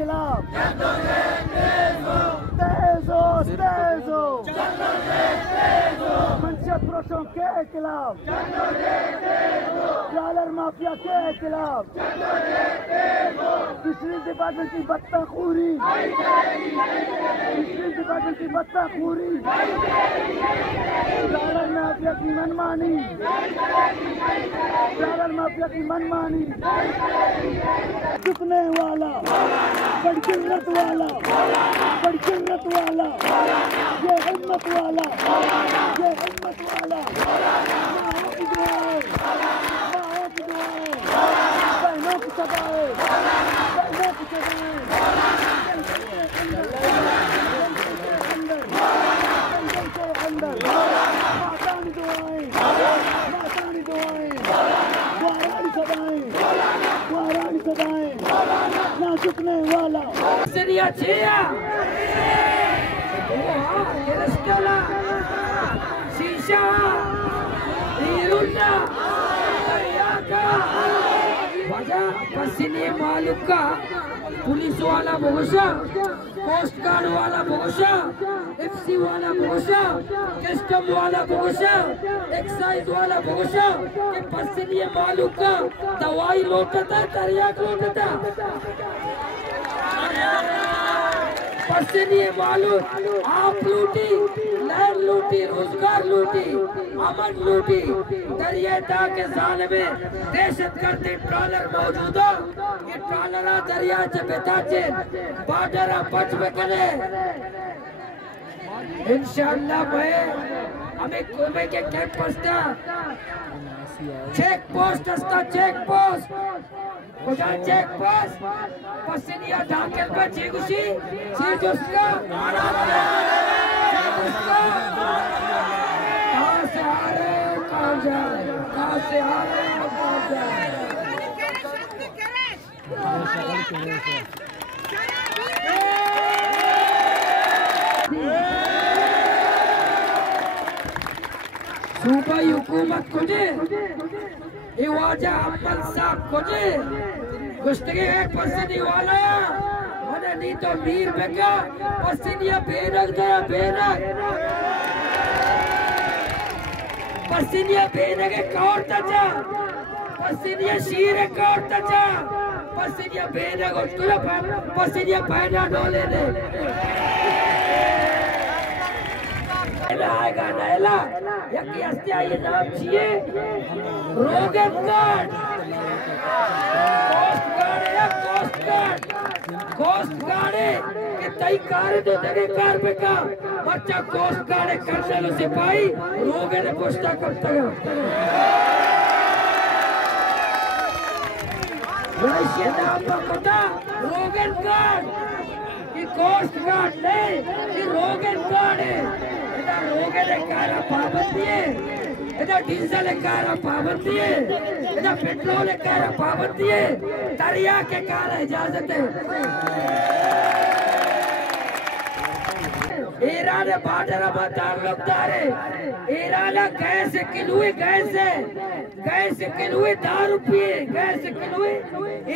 खिलाफ तेज हो मनशियत पुरुषों के खिलाफ ट्रालर माफिया के खिलाफ फिशरीज डिपार्टमेंट की बत्ताखोरी ट्रालर माफिया की मनमानी झुकने वाला बड़ी जरूरत वाला ये हिम्मत वाला माओ की दुआएं बहनों की सदाएं अंदर मातानी दुआएं वारानी सदाएं ना झुकने वाला शीशा पसीने मालूम का पुलिस वाला भरोसा, कोस्ट गार्ड वाला भरोसा, एफसी वाला भरोसा, कस्टम वाला भरोसा, एक्साइज वाला भरोसा, ये पसीने मालूम का दवाई लौटता तरियाक लौटता पसीने मालूम आप लूटी, लैंड लूटी, रोजगार लूटी, अमन लूटी, दरिया के साल में दहशत गर्दी ट्रॉलर मौजूद हो, ये ट्रॉलर दरिया से बेताचे बॉर्डर बच में करे इंशाअल्लाह भाई हमें कोमे के चेक पोस्ट पसीनिया दाखिल पर चेगुशी चीज उसका कहाँ से आ रहे कहाँ जा रहे कहाँ से आ रहे कहाँ जा रहे सूबाई हुकूमत को जे इवाजा अमल साहब को जे गुश्तगी 1% वाला मने नहीं तो मीर बेका पसीनिया बेरग दया बेरग पसीनिया बेरग कौर तजा पसीनिया शीर कौर तजा पसीनिया बेरग उसको पसीनिया पैदा डोले दे आएगा नैला यकी अस्तिया ये नाम चाहिए रोगन गार्ड कोस्ट गार्ड के तई कार दो जगह कार पे का बच्चा कोस्ट गार्ड करने लो सिपाही रोगे ने पोस्टा करता है वैसे नाम का पता रोगन गार्ड की कोस्ट गार्ड नहीं कि रोगन गार्ड है इधर रोगे ने कारा पाबंदी है इधर डीजल कारा पाबंदी है इधर पेट्रोल कारा पाबंदी है दरिया के कारा इजाजत है ईरान बॉर्डर पर ताल्लुक दारे ईरान गैस किलो दारू पिए गैस किलो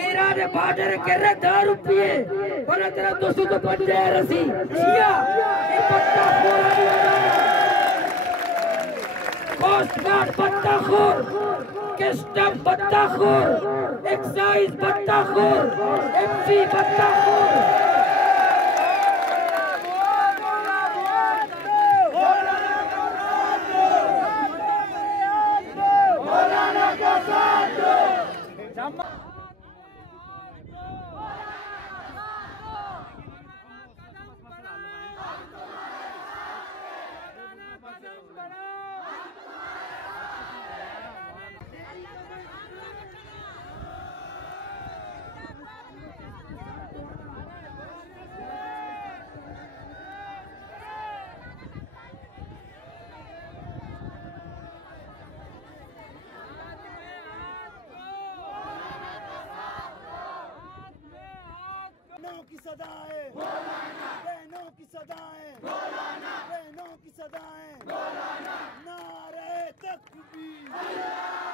ईरान बॉर्डर के रे दारू पिए बोला तेरा 200 तो बन जाए रसी छिया ये पट्टा कोस्ट गार्ड बत्ताखोर कस्टम बत्ताखोर एक्साइज बत्ताखोर एफसी बत्ताखोर की सदाएं बहनों की सदाएं नारे तकबीर